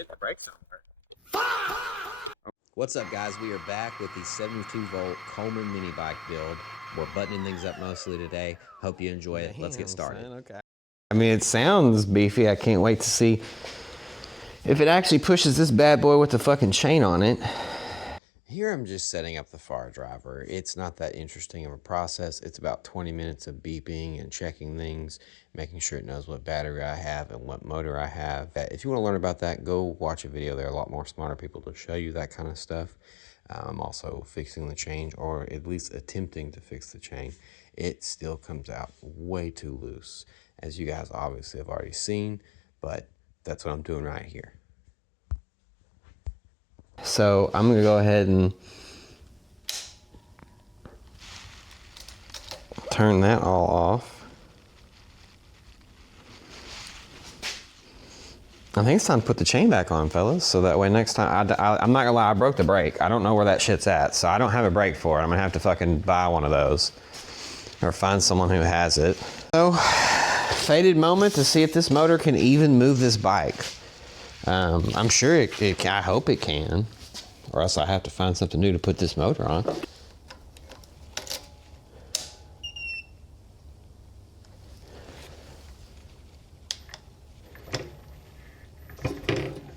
shit, the brakes don't work. What's up, guys? We are back with the 72-volt Coleman Minibike build. We're buttoning things up mostly today. Hope you enjoy it. Let's get started. Okay. I mean, it sounds beefy. I can't wait to see if it actually pushes this bad boy with the fucking chain on it. Here I'm just setting up the far driver. It's not that interesting of a process. It's about 20 minutes of beeping and checking things, making sure it knows what battery I have and what motor I have. If you want to learn about that, go watch a video. There are a lot more smarter people to show you that kind of stuff. I'm also fixing the chain, or at least attempting to fix the chain. It still comes out way too loose, as you guys obviously have already seen, but that's what I'm doing right here. So I'm gonna go ahead and turn that all off. I think it's time to put the chain back on, fellas, so that way next time, I'm not gonna lie, I broke the brake. I don't know where that shit's at, so I don't have a brake for it. I'm gonna have to fucking buy one of those or find someone who has it. So, fated moment to see if this motor can even move this bike. I'm sure it can. I hope it can, or else I have to find something new to put this motor on.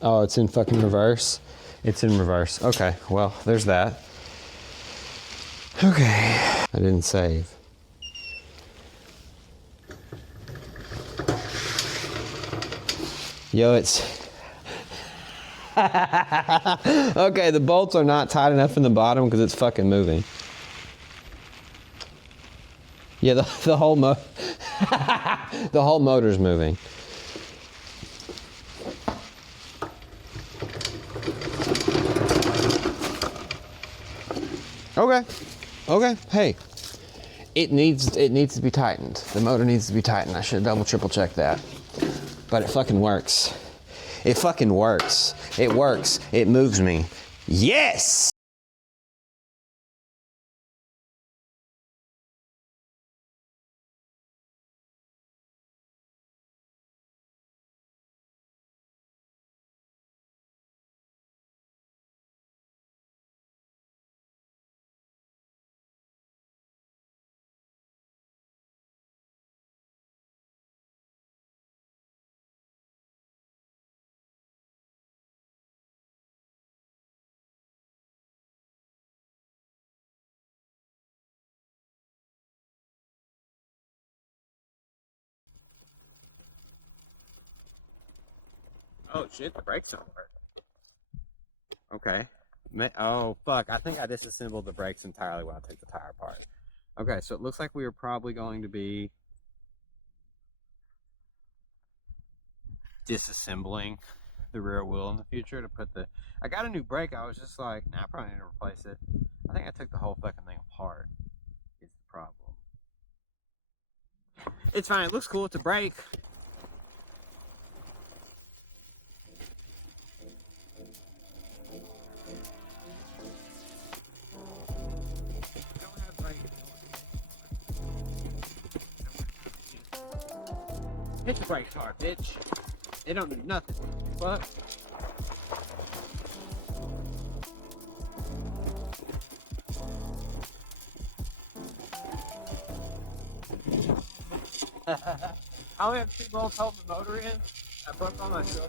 Oh, it's in fucking reverse. It's in reverse. Okay, well, there's that. Okay, I didn't save. Yo, it's... Okay, the bolts are not tight enough in the bottom because it's fucking moving. Yeah, the whole the whole motor's moving. Okay, hey. It needs to be tightened. The motor needs to be tightened. I should double, triple check that. But it fucking works. It fucking works. It works. It moves me. Yes! Oh shit, the brakes don't work. Okay. Oh fuck, I think I disassembled the brakes entirely when I took the tire apart. Okay, so it looks like we are probably going to be disassembling the rear wheel in the future to put the... I got a new brake, I was just like, nah, I probably need to replace it. I think I took the whole fucking thing apart, is the problem. It's fine, it looks cool, it's a brake. Hit the brakes hard, bitch. They don't do nothing. Fuck. I only have 2 bolts holding the motor in. I broke all my drill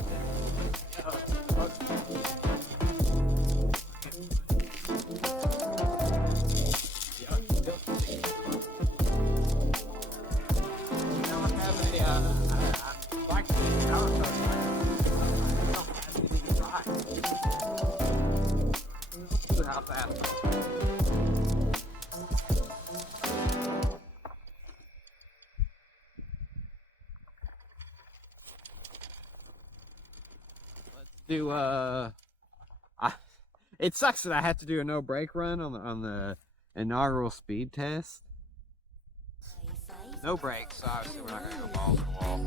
how fast. Let's do it sucks that I have to do a no brake run on the inaugural speed test. No brakes, so obviously we're not gonna go balls to the wall.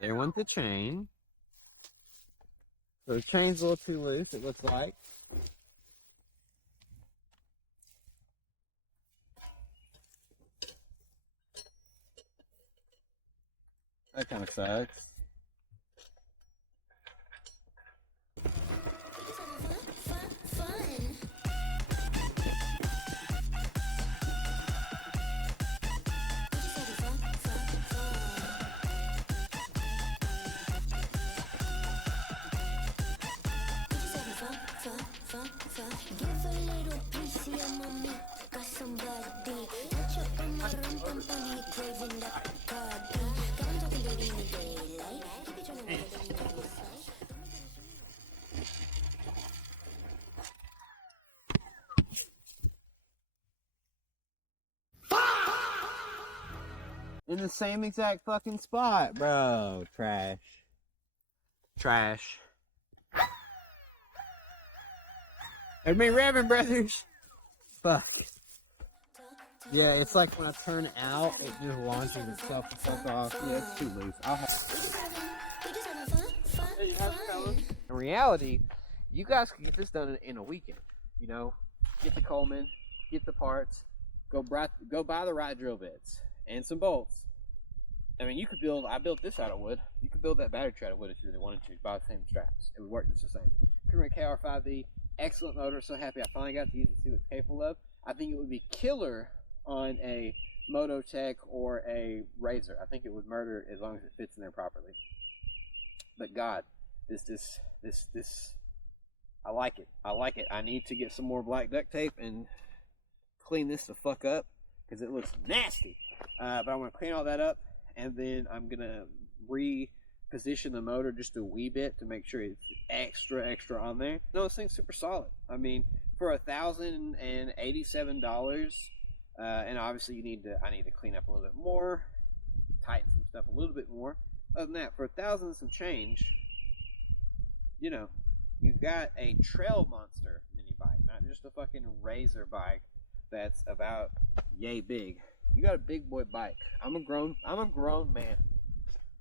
There went the chain. So the chain's a little too loose, it looks like. That kind of sucks. In the same exact fucking spot, bro. Trash. Trash. Everybody revving, brothers. Fuck. Yeah, it's like when I turn it out, it just launches itself the fuck off. Yeah, it's too loose. I'll have... In reality, you guys can get this done in a weekend. You know, get the Coleman, get the parts, go buy the right drill bits and some bolts. I mean, you could build, I built this out of wood. You could build that battery tray out of wood if you really wanted to, buy the same straps. It would work just the same. Coleman KR5V, excellent motor. So happy I finally got to use it to see what it's capable of. I think it would be killer on a Mototech or a Razor. I think it would murder as long as it fits in there properly. But God, this, I like it. I like it. I need to get some more black duct tape and clean this the fuck up because it looks nasty. But I'm going to clean all that up, and then I'm going to reposition the motor just a wee bit to make sure it's extra on there. No, this thing's super solid. I mean, for $1,087, and obviously I need to clean up a little bit more, tighten some stuff a little bit more. Other than that, for $1,000 and some change, you know, you've got a trail monster mini bike, not just a fucking Razor bike that's about yay big. You got a big boy bike. I'm a grown man.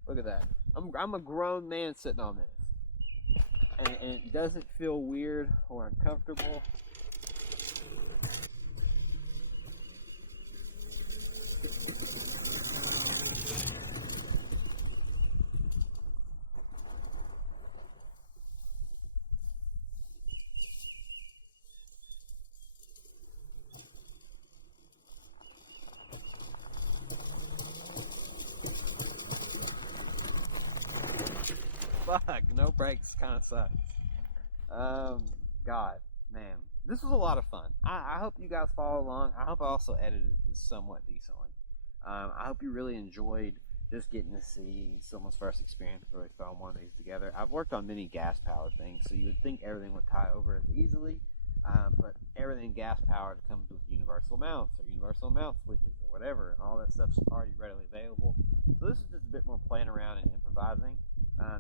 Look at that. I'm a grown man sitting on this, and it doesn't feel weird or uncomfortable. Fuck, no brakes kind of sucks. God, man, this was a lot of fun. I hope you guys follow along. I hope I also edited this somewhat decently. I hope you really enjoyed just getting to see someone's first experience really throwing one of these together. I've worked on many gas-powered things, so you would think everything would tie over as easily, but everything gas-powered comes with universal mounts or universal mount switches or whatever, and all that stuff's already readily available. So this is just a bit more playing around and improvising.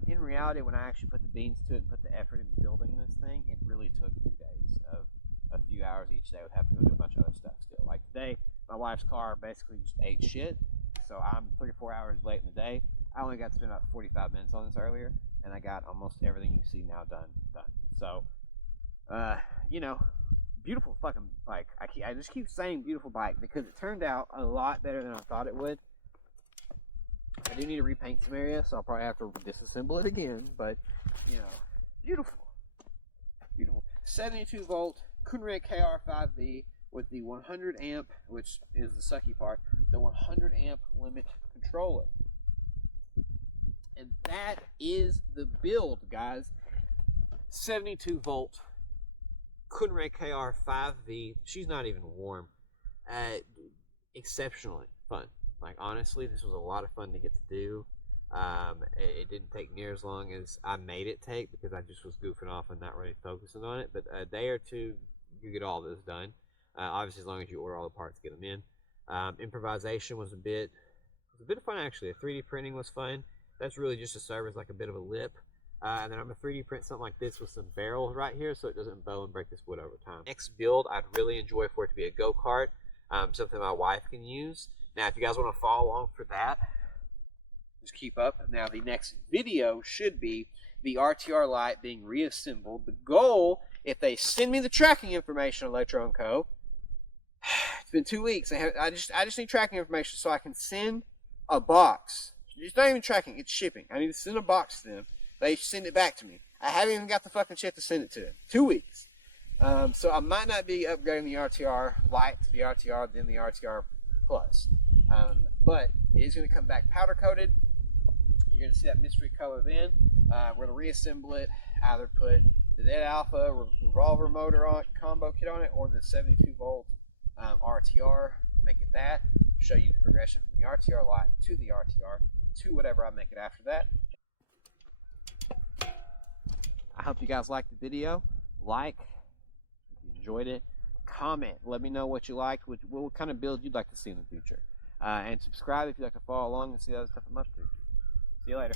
In reality, when I actually put the beans to it and put the effort into building this thing, it really took 3 days of a few hours each day with having to go do a bunch of other stuff still. Like today, my wife's car basically just ate shit, so I'm 3 or 4 hours late in the day. I only got to spend about 45 minutes on this earlier, and I got almost everything you see now done. So, you know, beautiful fucking bike. I just keep saying beautiful bike because it turned out a lot better than I thought it would. I do need to repaint some areas, so I'll probably have to disassemble it again, but, you know, beautiful. Beautiful. 72 volt Coleman KR5V with the 100 amp, which is the sucky part, the 100 amp limit controller. And that is the build, guys. 72 volt Coleman KR5V. She's not even warm. Exceptionally fun. Like, honestly, this was a lot of fun to get to do. It didn't take near as long as I made it take because I just was goofing off and not really focusing on it. But a day or two, you get all this done. Obviously, as long as you order all the parts, get them in. Improvisation was a bit of fun, actually. 3D printing was fun. That's really just to serve as like a bit of a lip. And then I'm going to 3D print something like this with some barrels right here so it doesn't bow and break this wood over time. Next build, I'd really enjoy for it to be a go-kart, something my wife can use. Now, if you guys want to follow along for that, Just keep up. Now the next video should be the RTR light being reassembled. The goal, if they send me the tracking information, Electron Co., it's been 2 weeks. I just need tracking information so I can send a box. It's not even tracking, it's shipping. I need to send a box to them. They send it back to me. I haven't even got the fucking shit to send it to them. 2 weeks. So I might not be upgrading the RTR light to the RTR, then the RTR Plus. But it is going to come back powder coated. You're going to see that mystery color then. We're going to reassemble it, either put the Dead Alpha revolver motor on combo kit on it, or the 72 volt RTR. Make it that. Show you the progression from the RTR light to the RTR to whatever I make it after that. I hope you guys liked the video. Like if you enjoyed it. Comment. Let me know what you liked, what kind of build you'd like to see in the future. And subscribe if you'd like to follow along and see other stuff I'm up to. See you later.